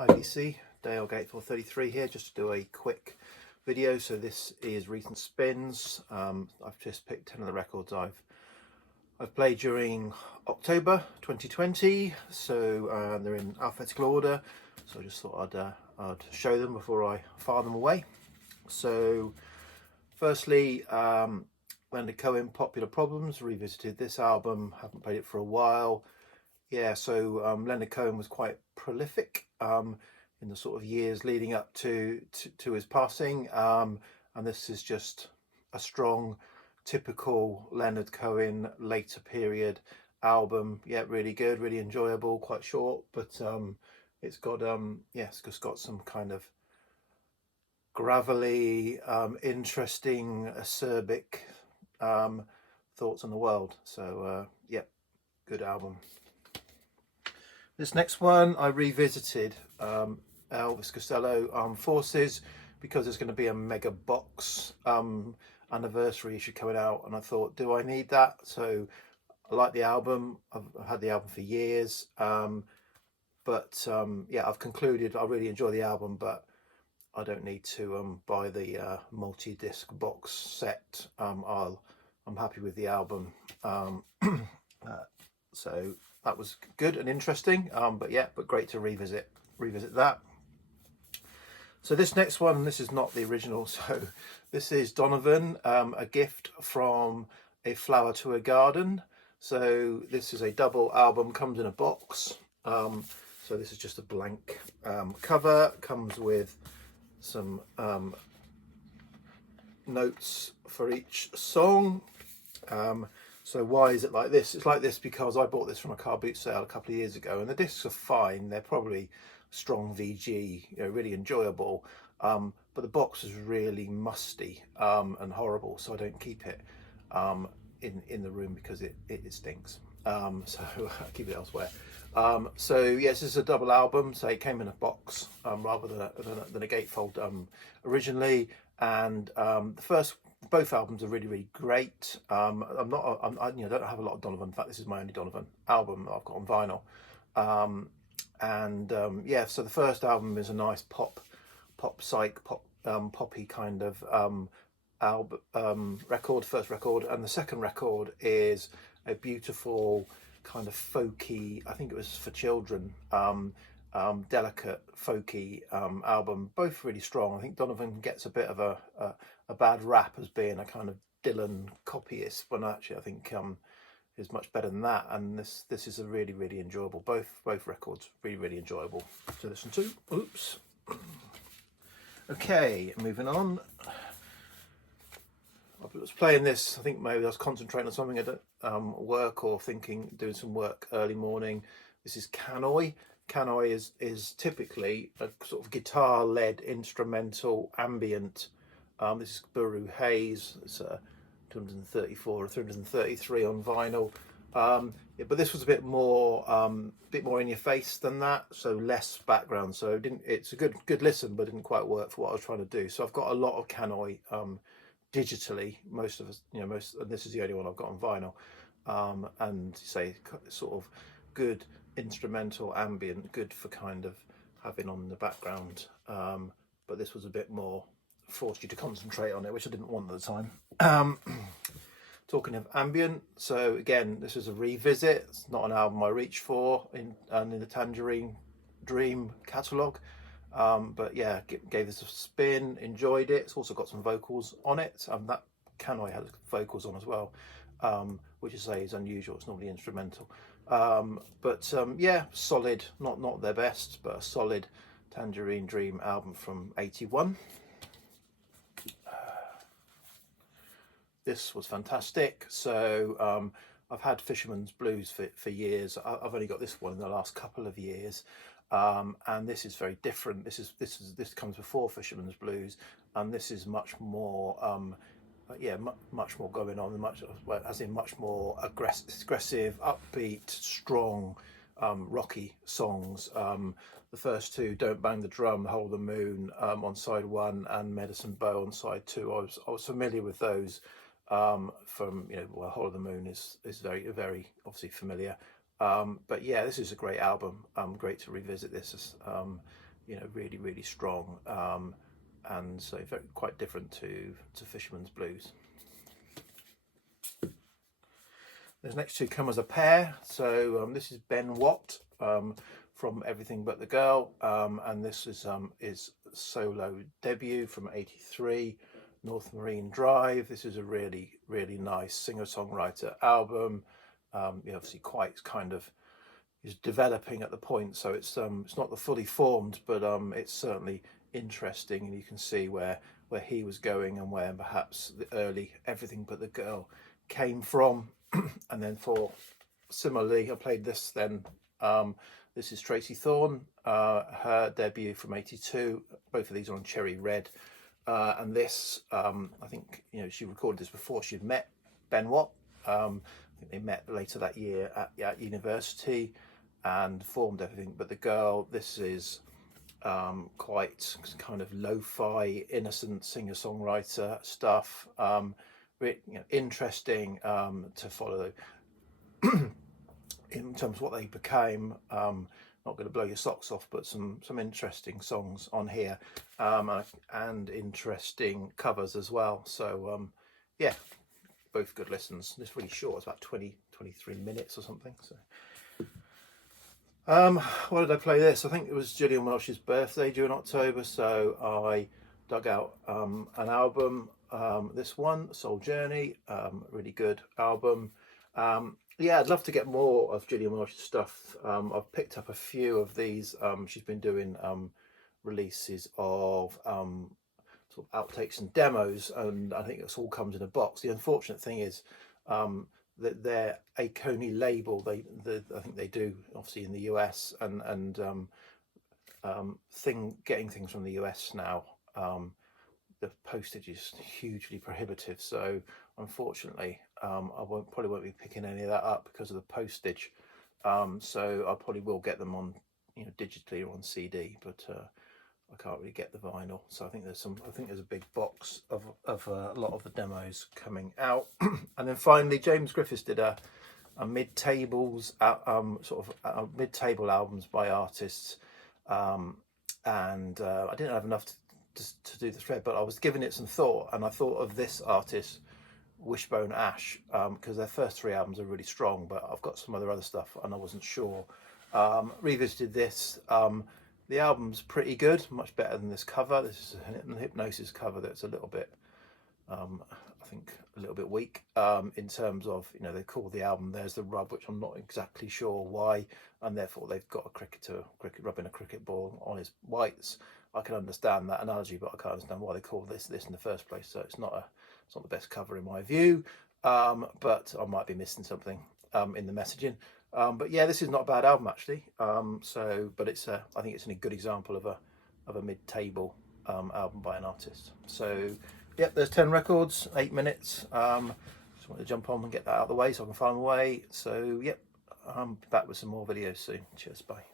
IBC, Dale Gateful 33 here, just to do a quick video. So this is recent spins. I've just picked 10 of the records I've played during October 2020. So they're in alphabetical order. So I just thought I'd show them before I file them away. So firstly, Leonard Cohen, Popular Problems, revisited this album, haven't played it for a while. Yeah, so Leonard Cohen was quite prolific in the sort of years leading up to his passing, and this is just a strong, typical Leonard Cohen later period album. Yeah, really good, really enjoyable, quite short, but it's got it's just got some kind of gravelly, interesting, acerbic thoughts on the world. So yeah, good album. This next one I revisited, Elvis Costello Armed Forces, because there's going to be a mega box anniversary issue coming out, and I thought, do I need that? So I like the album. I've had the album for years, but yeah, I've concluded I really enjoy the album, but I don't need to buy the multi-disc box set. I'm happy with the album. So that was good and interesting, but yeah, but great to revisit that. So this next one, this is not the original, so this is Donovan, A Gift from a Flower to a Garden. So this is a double album, comes in a box. So this is just a blank cover, comes with some notes for each song. So why is it like this? It's like this because I bought this from a car boot sale a couple of years ago, and the discs are fine. They're probably strong VG, really enjoyable. But the box is really musty and horrible, so I don't keep it in the room because it stinks. So I keep it elsewhere. So yes, this is a double album. So it came in a box rather than a gatefold originally, and both albums are really great. I don't have a lot of Donovan. In fact, this is my only Donovan album that I've got on vinyl. Yeah, so the first album is a nice pop psych, poppy kind of record, first record, and the second record is a beautiful kind of folky, I think it was for children, delicate folky album, both really strong. I think Donovan gets a bit of a bad rap as being a kind of Dylan copyist, when actually I think is much better than that. And this is a really enjoyable, both records really enjoyable to listen to. Oops. Okay, moving on. I was playing this, I think maybe I was concentrating on something at work, or doing some work early morning. This is Canoy. Canoy is typically a sort of guitar-led instrumental ambient. This is Buru Hayes. It's 234 or 333 on vinyl. Yeah, but this was a bit more in your face than that, so less background. So it's a good listen, but didn't quite work for what I was trying to do. So I've got a lot of Canoy digitally. Most of us, and this is the only one I've got on vinyl. And say sort of good instrumental ambient, good for kind of having on the background. But this was a bit more, forced you to concentrate on it, which I didn't want at the time. Talking of ambient, so again, this is a revisit. It's not an album I reached for in the Tangerine Dream catalogue, but yeah, gave this a spin, enjoyed it. It's also got some vocals on it, and that Canoy has vocals on as well, which I say is unusual. It's normally instrumental, but yeah, solid. Not their best, but a solid Tangerine Dream album from '81. This was fantastic. So I've had Fisherman's Blues for years. I've only got this one in the last couple of years, and this is very different. This comes before Fisherman's Blues, and this is much more much more going on, much more aggressive, upbeat, strong, rocky songs. The first two, Don't Bang the Drum, Hold the Moon, on side one, and Medicine Bow on side two. I was familiar with those from, Hold of the Moon is very obviously familiar. But yeah, this is a great album. Great to revisit this. you know, really, really strong, and so very, quite different to Fisherman's Blues. Those next two come as a pair. So this is Ben Watt from Everything But the Girl, and this is solo debut from '83, North Marine Drive. This is a really, really nice singer-songwriter album. Obviously quite kind of is developing at the point, so it's not the fully formed, but it's certainly interesting, and you can see where he was going and where perhaps the early Everything But the Girl came from. And then similarly, I played this then. This is Tracy Thorne, her debut from '82. Both of these are on Cherry Red. And this, I think, you know, she recorded this before she'd met Ben Watt. I think they met later that year at university and formed Everything But the Girl. This is quite kind of lo-fi, innocent singer-songwriter stuff. Interesting to follow in terms of what they became. Not going to blow your socks off, but some interesting songs on here, and interesting covers as well. So yeah, both good listens. It's really short, it's about 23 minutes or something. So why did I play this? I think it was Gillian Welsh's birthday during October, so I dug out an album, this one, Soul Journey, really good album. Yeah, I'd love to get more of Gillian Welsh's stuff. I've picked up a few of these. She's been doing releases of sort of outtakes and demos, and I think this all comes in a box. The unfortunate thing is that their Aconi label, I think they do obviously in the US, and getting things from the US now, the postage is hugely prohibitive. So unfortunately, I probably won't be picking any of that up because of the postage. So I probably will get them on, you know, digitally or on CD, but I can't really get the vinyl. So I think there's a big box of a lot of the demos coming out. And then finally, James Griffiths did a mid-tables mid-table albums by artists, and I didn't have enough to do the thread, but I was giving it some thought, and I thought of this artist, Wishbone Ash, because their first three albums are really strong, but I've got some other stuff and I wasn't sure. Revisited this. The album's pretty good, much better than this cover. This is a Hypnosis cover that's a little bit, I think, a little bit weak in terms of, you know, they call the album There's the Rub, which I'm not exactly sure why, and therefore they've got a cricketer rubbing a cricket ball on his whites. I can understand that analogy, but I can't understand why they call this in the first place. So it's not the best cover in my view, but I might be missing something in the messaging. But yeah, this is not a bad album actually. But I think it's a good example of a mid-table album by an artist. So yep, there's 10 records, 8 minutes. Just wanted to jump on and get that out of the way so I can file them away. So yep, I'm back with some more videos soon. Cheers, bye.